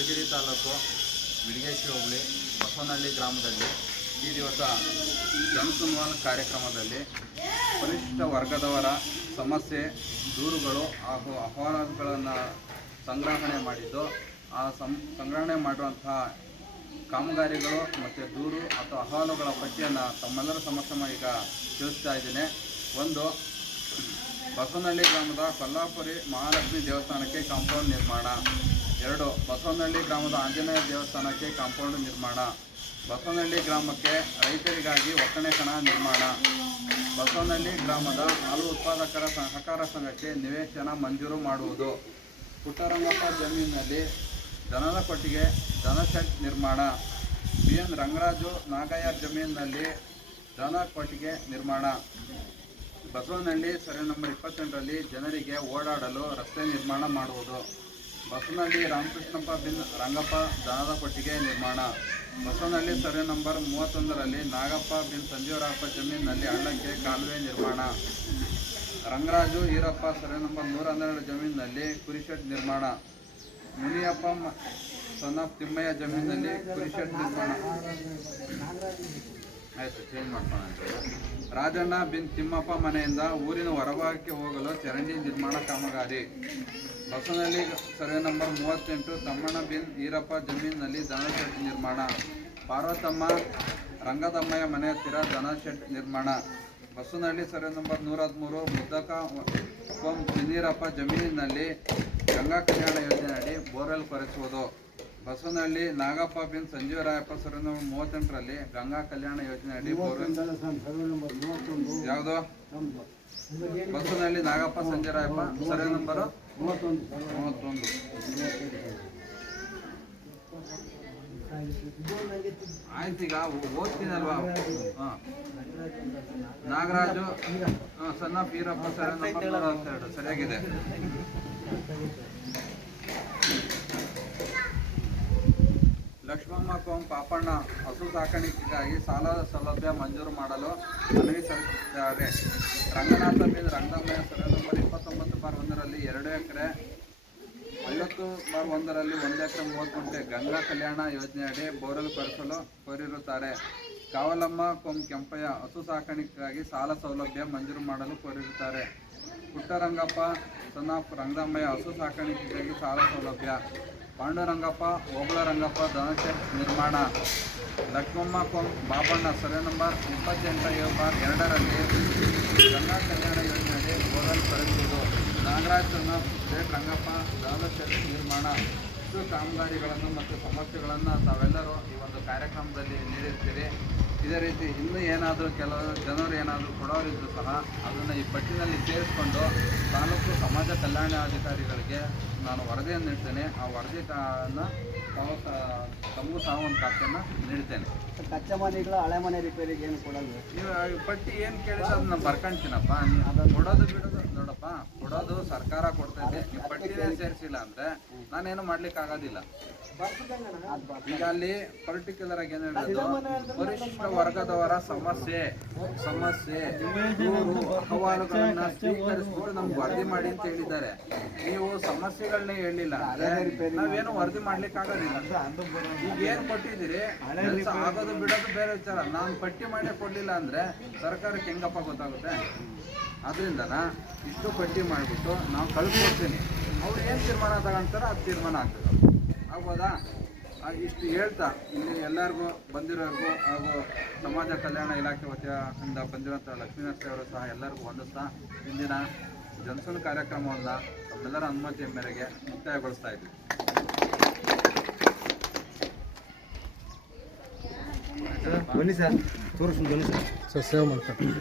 ಮಧುಗಿರಿ ತಾಲೂಕು ಬಿಡಿಗೇಶಿ ಹೋಬಳಿ ಬಸವನಹಳ್ಳಿ ಗ್ರಾಮದಲ್ಲಿ ಈ ದಿವಸ ಜನಸಂವಾದ ಕಾರ್ಯಕ್ರಮದಲ್ಲಿ ಪರಿಶಿಷ್ಟ ವರ್ಗದವರ ಸಮಸ್ಯೆ, ದೂರುಗಳು ಹಾಗೂ ಅಹವಾಲುಗಳನ್ನು ಸಂಗ್ರಹಣೆ ಮಾಡಿದ್ದು, ಆ ಸಂಗ್ರಹಣೆ ಮಾಡುವಂತಹ ಕಾಮಗಾರಿಗಳು ಮತ್ತು ದೂರು ಅಥವಾ ಅಹವಾಲುಗಳ ಪಟ್ಟಿಯನ್ನು ತಮ್ಮೆಲ್ಲರ ಸಮಕ್ಷಮ ಈಗ ತಿಳಿಸ್ತಾ ಇದ್ದೇನೆ. ಒಂದು, ಬಸವನಹಳ್ಳಿ ಗ್ರಾಮದ ಕೊಲ್ಲಾಪುರಿ ಮಹಾಲಕ್ಷ್ಮಿ ದೇವಸ್ಥಾನಕ್ಕೆ ಕಾಂಪೌಂಡ್ ನಿರ್ಮಾಣ. 2, ಬಸವನಹಳ್ಳಿ ಗ್ರಾಮದ ಆಂಜನೇಯ ದೇವಸ್ಥಾನಕ್ಕೆ ಕಾಂಪೌಂಡ್ ನಿರ್ಮಾಣ. ಬಸವನಹಳ್ಳಿ ಗ್ರಾಮಕ್ಕೆ ರೈತರಿಗಾಗಿ ಒಕ್ಕಣೆ ಕಣ ನಿರ್ಮಾಣ. ಬಸವನಹಳ್ಳಿ ಗ್ರಾಮದ ಹಾಲು ಉತ್ಪಾದಕರ ಸಹಕಾರ ಸಂಘಕ್ಕೆ ನಿವೇಶನ ಮಂಜೂರು ಮಾಡುವುದು. ಪುಟ್ಟರಂಗಪ್ಪ ಜಮೀನಿನಲ್ಲಿ ದನದ ಕೊಟ್ಟಿಗೆ ದನ ಶೆಡ್ ನಿರ್ಮಾಣ. BN ರಂಗರಾಜು ನಾಗಯ್ಯ ಜಮೀನಿನಲ್ಲಿ ದನ ಕೊಟ್ಟಿಗೆ ನಿರ್ಮಾಣ. ಬಸವನಹಳ್ಳಿ ಸರ್ವೆ ನಂಬರ್ 28ರಲ್ಲಿ ಜನರಿಗೆ ಓಡಾಡಲು ರಸ್ತೆ ನಿರ್ಮಾಣ ಮಾಡುವುದು. ಬಸವನಹಳ್ಳಿ ರಾಮಕೃಷ್ಣಪ್ಪ ಬಿನ್ ರಂಗಪ್ಪ ದನದ ಕೊಟ್ಟಿಗೆ ನಿರ್ಮಾಣ. ಬಸವನಹಳ್ಳಿ ಸರ್ವೆ ನಂಬರ್ 31ರಲ್ಲಿ ನಾಗಪ್ಪ ಬಿನ್ ಸಂಜೀವರಾಯಪ್ಪ ಜಮೀನಿನಲ್ಲಿ ಹಳ್ಳಕ್ಕೆ ಕಾಲುವೆ ನಿರ್ಮಾಣ. ರಂಗರಾಜು ಈರಪ್ಪ ಸರ್ವೆ ನಂಬರ್ 112 ಜಮೀನಿನಲ್ಲಿ ಕುರಿಶೆಡ್ ನಿರ್ಮಾಣ. ಮುನಿಯಪ್ಪ ಸನ್ ಆಫ್ ತಿಮ್ಮಯ್ಯ ಜಮೀನಿನಲ್ಲಿ ಕುರಿಶೆಡ್ ನಿರ್ಮಾಣ. ಆಯಿತು, ಚೇಂಜ್ ಮಾಡ್ಕೋಣ. ರಾಜಣ್ಣ ಬಿನ್ ತಿಮ್ಮಪ್ಪ ಮನೆಯಿಂದ ಊರಿನ ಹೊರಭಾಗಕ್ಕೆ ಹೋಗಲು ಚರಂಡಿ ನಿರ್ಮಾಣ ಕಾಮಗಾರಿ. ಬಸವನಹಳ್ಳಿ ಸರ್ವೆ ನಂಬರ್ 38 ತಮ್ಮಣ್ಣ ಬಿನ್ ಈರಪ್ಪ ಜಮೀನಿನಲ್ಲಿ ದನ ಶೆಡ್ ನಿರ್ಮಾಣ. ಪಾರ್ವತಮ್ಮ ರಂಗದಮ್ಮಯ್ಯ ಮನೆ ಹತ್ತಿರ ದನ ಶೆಡ್ ನಿರ್ಮಾಣ. ಬಸವನಹಳ್ಳಿ ಸರ್ವೆ ನಂಬರ್ 113 ಮುದ್ದಕ ಚಿನ್ನೀರಪ್ಪ ಜಮೀನಿನಲ್ಲಿ ಗಂಗಾ ಕಲ್ಯಾಣ ಯೋಜನೆ ಅಡಿ ಬೋರ್ವೆಲ್ ಕೊರೆಸುವುದು. ಬಸವನಹಳ್ಳಿ ನಾಗಪ್ಪ ಬಿನ್ ಸಂಜೀವರಾಯಪ್ಪ ಸರ್ವೆ ನಂಬರ್ 38ರಲ್ಲಿ ಗಂಗಾ ಕಲ್ಯಾಣ ಯೋಜನೆ ಅಡಿ ಬೋರ್ವೆಲ್. ಯಾವುದು? Basavanahalli Nagappa Sanjeevarayappa survey number 31. ಆಯ್ತು, ಈಗ ಓದ್ತೀನಲ್ವಾ? ಹಾಂ, ನಾಗರಾಜು ಸಣ್ಣ ವೀರಪ್ಪ ಸರ್ವೆ ನಂಬರ್ 112 ಸರಿಯಾಗಿದೆ. ಲಕ್ಷ್ಮಮ್ಮ ಕೋಂ ಪಾಪಣ್ಣ ಹಸು ಸಾಕಾಣಿಕೆಗಾಗಿ ಸಾಲ ಸೌಲಭ್ಯ ಮಂಜೂರು ಮಾಡಲು ಮನವಿ ಸಲ್ಲಿಸಿದ್ದಾರೆ. ರಂಗನಾಥ ಬಿನ್ ರಂಗಮ್ಮಯ್ಯ ಸರ್ವೆ ನಂಬರ್ 29/1ರಲ್ಲಿ 2 ಎಕರೆ, 50/1ರಲ್ಲಿ 1 ಎಕರೆ 30 ಗುಂಟೆ ಗಂಗಾ ಕಲ್ಯಾಣ ಯೋಜನೆಯಡಿ ಬೋರ್ವೆಲ್ ಕೊರೆಸಲು ಕೋರಿರುತ್ತಾರೆ. ಕಾವಲಮ್ಮ ಕೋಂ ಕೆಂಪಯ್ಯ ಹಸು ಸಾಕಾಣಿಕೆಗಾಗಿ ಸಾಲ ಸೌಲಭ್ಯ ಮಂಜೂರು ಮಾಡಲು ಕೋರಿರುತ್ತಾರೆ. ಪುಟ್ಟರಂಗಪ್ಪ ಸನ್ ಆಫ್ ರಂಗಮ್ಮಯ್ಯ ಹಸು ಸಾಕಾಣಿಕೆಗಾಗಿ ಸಾಲ ಸೌಲಭ್ಯ. ಪಾಂಡುರಂಗಪ್ಪ ಓಬಳರಂಗಪ್ಪ ದನ ಶೆಡ್ ನಿರ್ಮಾಣ. ಲಕ್ಷ್ಮಮ್ಮ ಕೋಂ ಬಾಬಣ್ಣ ಸರ್ವೆ ನಂಬರ್ 28/2ರಲ್ಲಿ ಗಂಗಾ ಕಲ್ಯಾಣ ಯೋಜನೆಯಡಿ ಬೋರ್ವೆಲ್ ಕೊರೆಸುವುದು. ನಾಗರಾಜ್ ಸನ್ ಆಫ್ ಸೇಠ್ ರಂಗಪ್ಪ ದನದ ಶೆಡ್ ನಿರ್ಮಾಣ. ಇಷ್ಟು ಕಾಮಗಾರಿಗಳನ್ನು ಮತ್ತು ಸಮಸ್ಯೆಗಳನ್ನು ತಾವೆಲ್ಲರೂ ಈ ಒಂದು ಕಾರ್ಯಕ್ರಮದಲ್ಲಿ ನೀಡಿರ್ತೀರಿ. ಇದೇ ರೀತಿ ಇನ್ನೂ ಏನಾದರೂ ಕೆಲವು ಜನರು ಏನಾದರೂ ಕೊಡೋರಿದ್ದು ಸಹ ಅದನ್ನು ಈ ಪಟ್ಟಿನಲ್ಲಿ ಸೇರಿಸಿಕೊಂಡು ತಾಲೂಕು ಸಮಾಜ ಕಲ್ಯಾಣಾಧಿಕಾರಿಗಳಿಗೆ ನಾನು ವರದಿಯನ್ನು ನೀಡ್ತೇನೆ. ಆ ವರದಿಯನ್ನು ತಮಗೂ ಸಹ ಒಂದು ಖಾತೆಯನ್ನು ನೀಡ್ತೇನೆ. ಕಚ್ಚಾ ಮನೆಗಳು ಹಳೆ ಮನೆ ರಿಪೇರಿಗೆ ಏನು ಕೊಡೋದು? ನೀವು ಪಟ್ಟಿ ಏನು ಕೇಳಿದ್ರೆ ಅದನ್ನ ಬರ್ಕೊಂತೀನಪ್ಪ. ಅದನ್ನು ಕೊಡೋದು ಬಿಡೋದು ನೋಡಪ್ಪ, ಕೊಡೋದು ಸರ್ಕಾರ ಕೊಡ್ತೈತೆ. ನೀವು ಪಟ್ಟಿನೇ ಸೇರಿಸಿಲ್ಲ ಅಂದರೆ ನಾನೇನು ಮಾಡ್ಲಿಕ್ಕೆ ಆಗೋದಿಲ್ಲ. ಈಗ ಅಲ್ಲಿ ಪರ್ಟಿಕ್ಯುಲರ್ ಆಗಿ ಏನು ಹೇಳೋದು, ಪರಿಶಿಷ್ಟ ವರ್ಗದವರ ಸಮಸ್ಯೆ ದೂರು ಅಹವಾಲುಗಳನ್ನ ಸ್ವೀಕರಿಸ್ಬಿಟ್ಟು ನಮ್ಗೆ ವರದಿ ಮಾಡಿ ಅಂತ ಹೇಳಿದ್ದಾರೆ. ನೀವು ಸಮಸ್ಯೆಗಳನ್ನೇ ಹೇಳಿಲ್ಲ ಅಂದ್ರೆ ನಾವೇನು ವರದಿ ಮಾಡ್ಲಿಕ್ಕೆ ಆಗೋದಿಲ್ಲ. ಈಗ ಏನು ಕೊಟ್ಟಿದ್ದೀರಿ ಕೆಲಸ ಆಗೋದು ಬಿಡೋದು ಬೇರೆ ವಿಚಾರ. ನಾನು ಪಟ್ಟಿ ಮಾಡಿ ಕೊಡ್ಲಿಲ್ಲ ಅಂದ್ರೆ ಸರ್ಕಾರಕ್ಕೆ ಹೆಂಗಪ್ಪ ಗೊತ್ತಾಗುತ್ತೆ? ಅದರಿಂದ ಇಷ್ಟು ಪಟ್ಟಿ ಮಾಡಿಬಿಟ್ಟು ನಾವು ಕಳ್ಕೊಡ್ತೀನಿ. ಅವ್ರು ಏನು ತೀರ್ಮಾನ ತಗೊಂತಾರೋ ಅದು ತೀರ್ಮಾನ ಆಗ್ತದೆ. ಆಗ್ಬೋದಾ? ಇಷ್ಟು ಹೇಳ್ತಾ ಇಲ್ಲಿ ಎಲ್ಲರಿಗೂ ಬಂದಿರೋರಿಗೂ ಹಾಗೂ ಸಮಾಜ ಕಲ್ಯಾಣ ಇಲಾಖೆ ವತಿಯಿಂದ ಬಂದಿರೋಂಥ ಲಕ್ಷ್ಮೀನರಸಿ ಅವರು ಸಹ ಎಲ್ಲರಿಗೂ ವಂದಿಸ್ತಾ ಇಂದಿನ ಜನಸಂವಾದ ಕಾರ್ಯಕ್ರಮವನ್ನು ತಮ್ಮೆಲ್ಲರ ಅನುಮತಿಯ ಮೇರೆಗೆ ಮುಕ್ತಾಯಗೊಳಿಸ್ತಾ ಇದ್ದೀವಿ. ಬನ್ನಿ ಸರ್, ತೋರಿಸಿ ಬನ್ನಿ ಸರ್, ಸೇವೆ ಮಾಡ್ತಾರೆ.